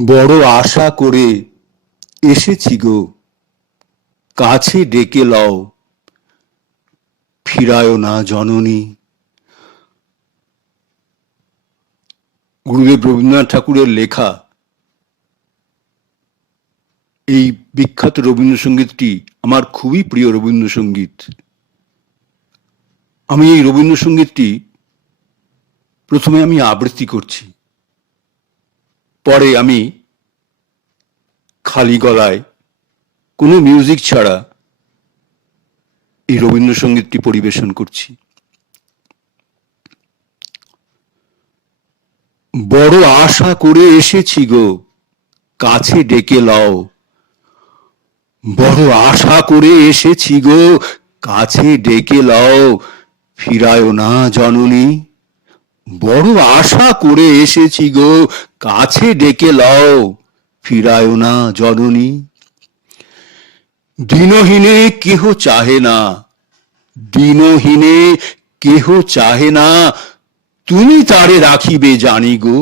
বড় আশা করে এসেছি গো, কাছে ডেকে লও, ফিরায়ও না জননী। গুরুদেব রবীন্দ্রনাথ ঠাকুরের লেখা এই বিখ্যাত রবীন্দ্রসঙ্গীতটি আমার খুবই প্রিয় রবীন্দ্রসঙ্গীত। আমি এই রবীন্দ্রসঙ্গীতটি প্রথমে আমি আবৃত্তি করছি, পরে আমি খালি গলায় কোনো মিউজিক ছাড়া এই রবীন্দ্রসঙ্গীতটি পরিবেশন করছি। বড় আশা করে এসেছি গো, কাছে ডেকে লও। বড় আশা করে এসেছি গো, কাছে ডেকে লও, ফিরায়ও না জননী। বড় আশা করে এসেছি গো, কাছে ডেকে লও, ফিরায়ও না জননী। দিনহীনে কেহ চাহে না, দিনহীনে কেহ চাহে না, তুমি তারে রাখিবে জানি গো।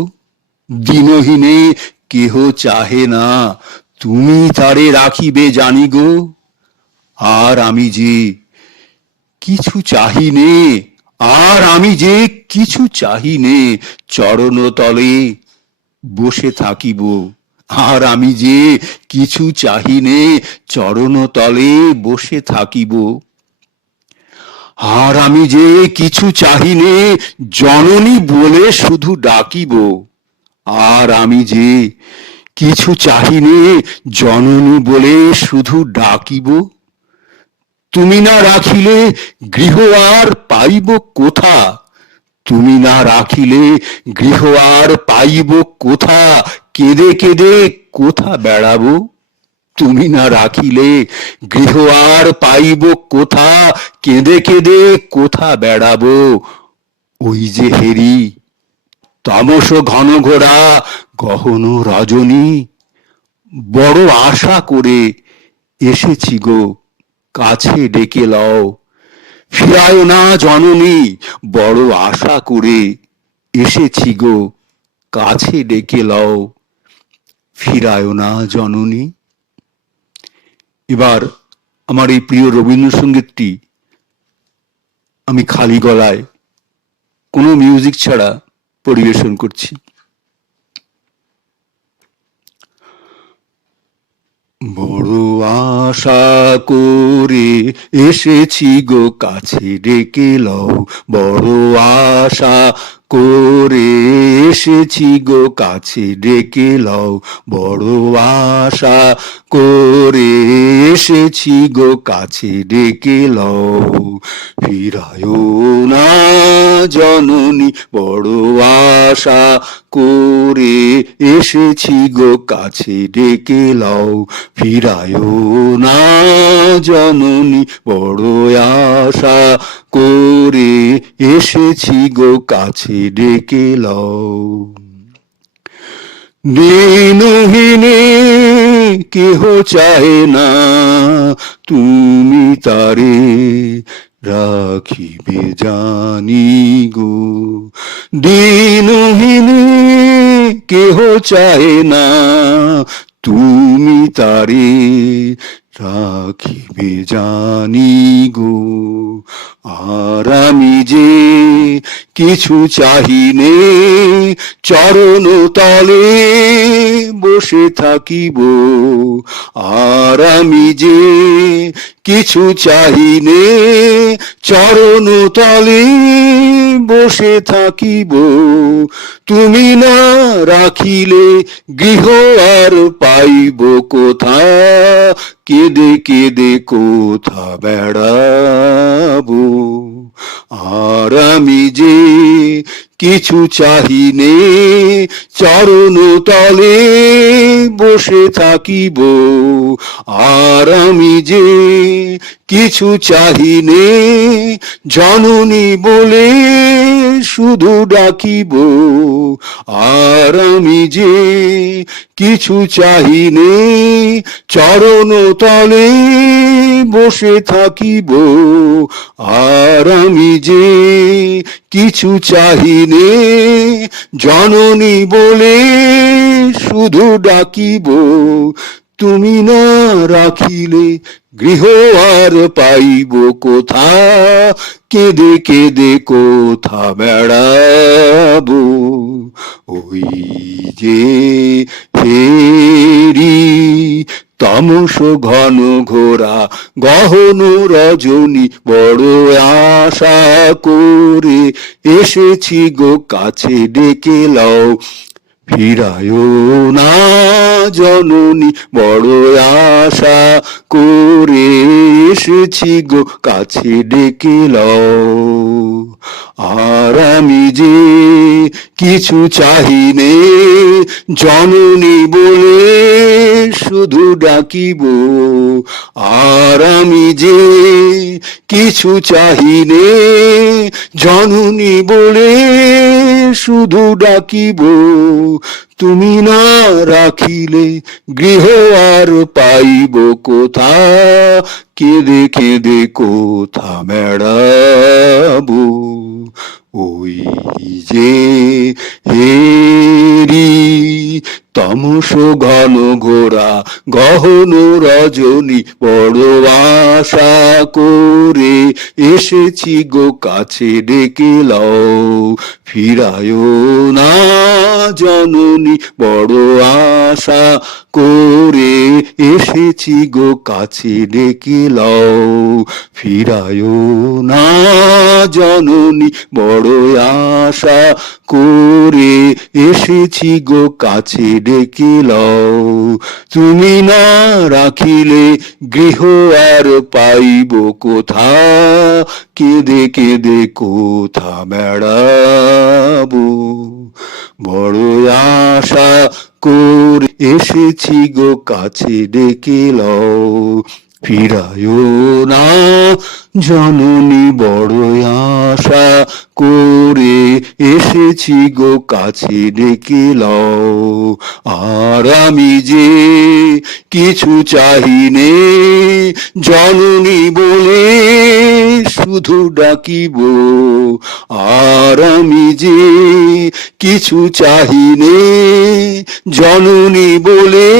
দিনহীনে কেহ চাহে না, তুমি তারে রাখিবে জানি গো। আর আমি যে কিছু চাহিনে, আর আমি যে কিছু চাহিনে, চরণ তলে বসে থাকিব। আর আমি যে কিছু চাহিনে, চরণ তলে বসে থাকিব। আর আমি যে কিছু চাহিনে, জননী বলে শুধু ডাকিব। আর আমি যে কিছু চাহিনে, জননী বলে শুধু ডাকিব। তুমি না রাখিলে গৃহ আর পাইব কোথা, তুমি না রাখিলে গৃহ আর পাইব কোথা, কেঁদে কেঁদে কোথা বেড়াবো। তুমি না রাখিলে গৃহ আর পাইব কোথা, কেঁদে কেঁদে কোথা বেড়াবো। ওই যে হেরি তামস ঘন ঘোড়া, গহন রজনী। বড় আশা করে এসেছি গো, কাছে ডেকে লও, ফিরায়ও না জননী। বড় আশা করে এসেছি গো, কাছে ডেকে লও, ফিরায়ও না জননী। এবার আমার এই প্রিয় রবীন্দ্রসঙ্গীতটি আমি খালি গলায় কোনো মিউজিক ছাড়া পরিবেশন করছি। বড় আশা করে এসেছি গো, কাছে ডেকে লও। বড় আশা করে এসেছি গো, কাছে ডেকে লও। বড় আশা করে এসেছি গো, কাছে ডেকে লও, ফিরায়ও না জননী। বড় আশা করে এসেছি গো, কাছে ডেকে লও, ফিরায়ও না জননী। বড় আশা করে এসেছি গো, কাছে ডেকে লও। দিনহীনে কেহ চাহে না, তুমি তারে রাখিবে জানি গো। দিনহীনে কেহ চাহে না, তুমি তারে রাখিবে জানি গো। আর আমি যে কিছু চাহিনে, চরণ তলে বসে থাকিব। আর আমি যে কিছু চাহিনে, চরণ তলে বসে থাকিব। তুমি না রাখিলে গৃহ আর পাইব কোথা, কেঁদে কেঁদে কোথা বেড়াবো। আর আমি যে কিছু চাহিনে, চরণ তলে বসে থাকিব। আর আমি যে কিছু চাহিনে, জননী বলে শুধু ডাকিব। আর আমি যে কিছু চাহিনে, চরণ তলে বসে থাকিব। আর আমি যে কিছু চাহিনে, জননী বলে শুধু ডাকিব, তুমি না রাখিলে গৃহ আর পাইব কোথা, কেঁদে কেঁদে কোথা বেড়াবো। ওই যে ফেরি তামস ঘন ঘোরা গহন রজনী, বড় আশা করে এসেছি গো কাছে, ডেকে লও ফিরায় না জননী, বড় আশা করে এসেছি গো কাছে, ডেকে লও। আর আমি যে কিছু চাহিনে জননী বলে শুধু ডাকিব, আর আমি যে কিছু চাহিনে জননী বলে শুধু ডাকিব, তুমি না রাখিলে গৃহ আর পাইব কোথা, কেঁদে কেঁদে কোথা বেড়াবো। ওই যে হেরি তামস ঘন ঘোরা গহন রজনী, বড় আশা করে এসেছি গো কাছে, ডেকে লও ফিরায় না জননী, বড় আশা করে এসেছি গো কাছে, ডেকে লও ফিরায় না জননী, বড় আশা করে এসেছি গো কাছে, ডেকে লও। তুমি না রাখিলে গৃহ আর পাইব কোথা, কেঁদে কেঁদে কোথা বেড়াবো। বড় আশা করে এসেছি গো কাছে, ডেকে লও ফিরায় না জননী, বড় আশা করে এসেছি গো কাছে, ডেকে লও। আর আমি যে কিছু চাহিনে জননী বলে শুধু ডাকিব, আর আমি যে কিছু চাহিনে জননী বলে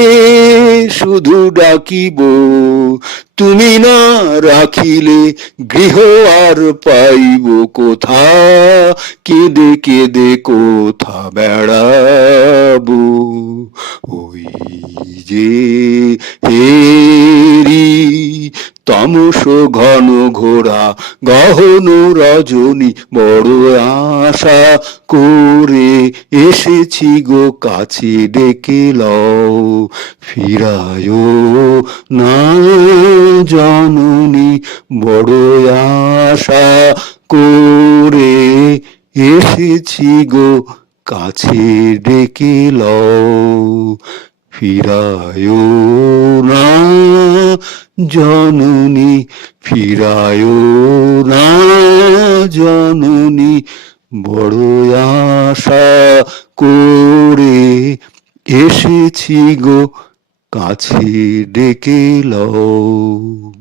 শুধু ডাকিব, তুমি না রাখিলে গৃহ আর পাইব কোথা, কেঁদে কেঁদে কোথা বেড়াবো। ওই যে হেরি তামস ঘন ঘোরা গহন রজনী, বড় আশা করে এসেছি গো কাছে, ডেকে লও ফিরায় না জননী, বড় আশা করে এসেছি গো কাছে, ডেকে লও ফিরায় না জননী, ফিরায় না জননী, বড় আশা করে এসেছি গো কাছে, ডেকে লও।